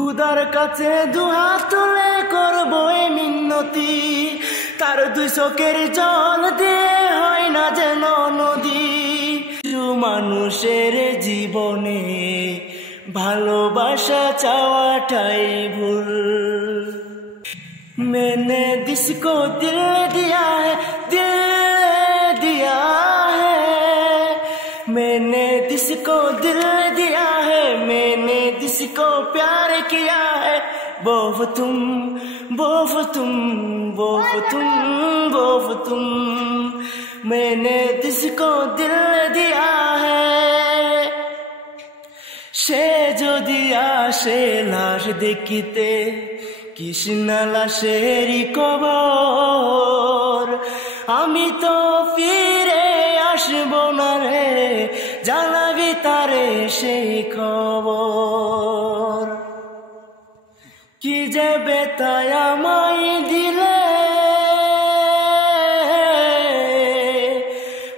খুদার কাছে দুহাত তুলে করব এই মিন্নতি, তার দুই চোখের জল দিয়ে হয় না যেন নদী। মানুষের জীবনে ভালোবাসা চাওয়াটাই ভুল। मैंने जिसको दिल दिया है, दिल दिया है, मैंने जिसको दिल दिया है, मैंने जिसको प्यार किया है, वो तुम, वो तुम, वो तुम, वो तुम, मैंने जिसको दिल दिया है। সে যদি আসে লাশ দেখিতে, কৃষ্ণা লাশেরই কবর, আমি তো ফিরে আসব না রে, জানাবি তারে সেই খবর। কি যে বেতায় আমায় দিলে,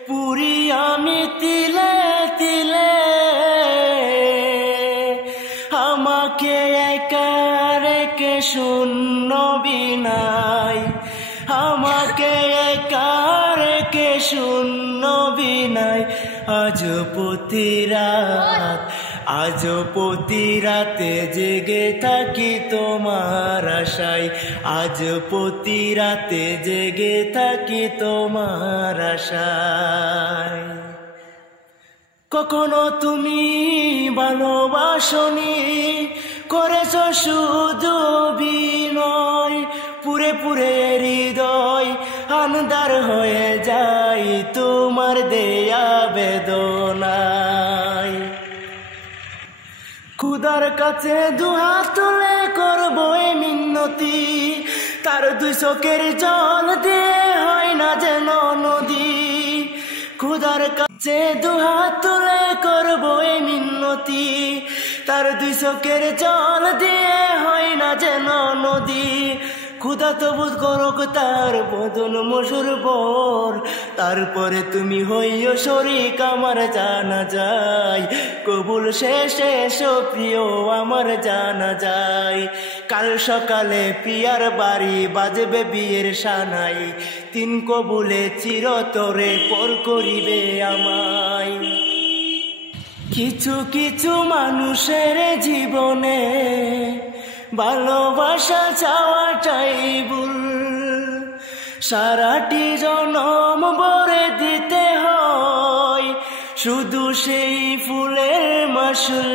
পুরি আমি তিলে তিলে, আমাকে একা রেখে শূন্য বিনাই, আমাকে একা রেখে শূন্য বিনাই। আজ প্রতি রাত, আজ প্রতি রাতে জেগে থাকি তোমার আশায়, আজ প্রতি রাতে জেগে থাকি তোমার আশায়। কখনো তুমি ভালোবাসনি, করেছ শুধু বিনয়, পুরে পুরে হৃদয় আন্ধার হয়ে যায় তোমার দেয়া বেদনায়। খুদার কাছে দুহাত তুলে করব এই মিন্নতি, তার দুই চোখের জল দিয়ে হয় না যেন নদী। খুদার কাছে দুহাত তুলে করব এই মিন্নতি, তার দুই চোখের জল দিয়ে হয় না যেন নদী। খুদা তবু করুক তার বদন মসুর বর, তারপরে তুমি হইও শরীক আমার জানা যায়, কবুল শেষে প্রিয় আমার জানা যায়। কাল সকালে পিয়ার বাড়ি বাজবে বিয়ের সানাই, তিন কবুলে চিরতরে পর করিবে আমায়। কিছু কিছু মানুষের জীবনে ভালোবাসা চাওয়াটাই ভুল, সারাটি জনম ভরে দিতে হয় শুধু সেই ফুলের মাসুল।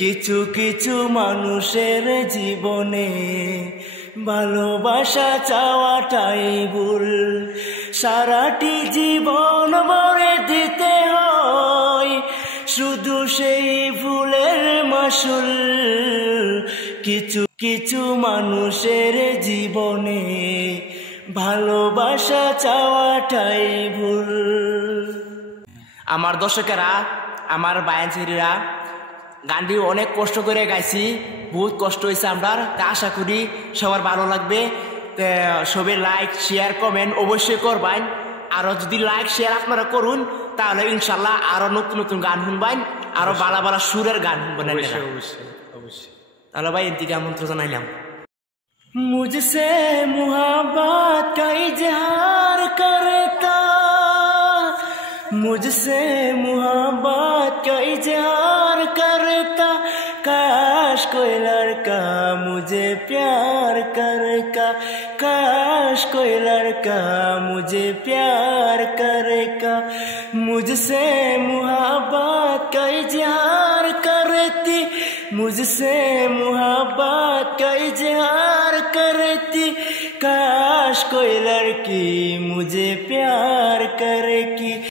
কিছু কিছু মানুষের জীবনে ভালোবাসা চাওয়াটাই ভুল, সারাটি জীবন ভরে দিতে হয় শুধু সেই ফুলের মাসুল। কিছু কিছু মানুষের জীবনে ভালোবাসা চাওয়াটাই ভুল। আমার দর্শকেরা, আমার বায়ানচিরা, গানটি অনেক কষ্ট করে গাইছি, বহুত কষ্ট হয়েছে আমার। তা আশা করি সবার ভালো লাগবে। সবাই লাইক শেয়ার কমেন্ট অবশ্যই করবেন। আরো যদি লাইক শেয়ার আপনারা করুন তাহলে ইনশাল্লাহ আরো নতুন নতুন গান শুনবেন, আরো বালা বালা সুরের গান শুনবেন। তাহলে ভাই এদিকে আমন্ত্রণ জানাইলাম। মুঝসে মুহাব্বত কা ইজহার করতা, मुझसे मोहब्बत का इजहार करता, काश कोई लड़का मुझे प्यार करेगा, काश कोई लड़का मुझे प्यार करेगा। मुझसे मोहब्बत का इजहार करती, मुझसे मोहब्बत का इजहार करती, काश कोई लड़की मुझे प्यार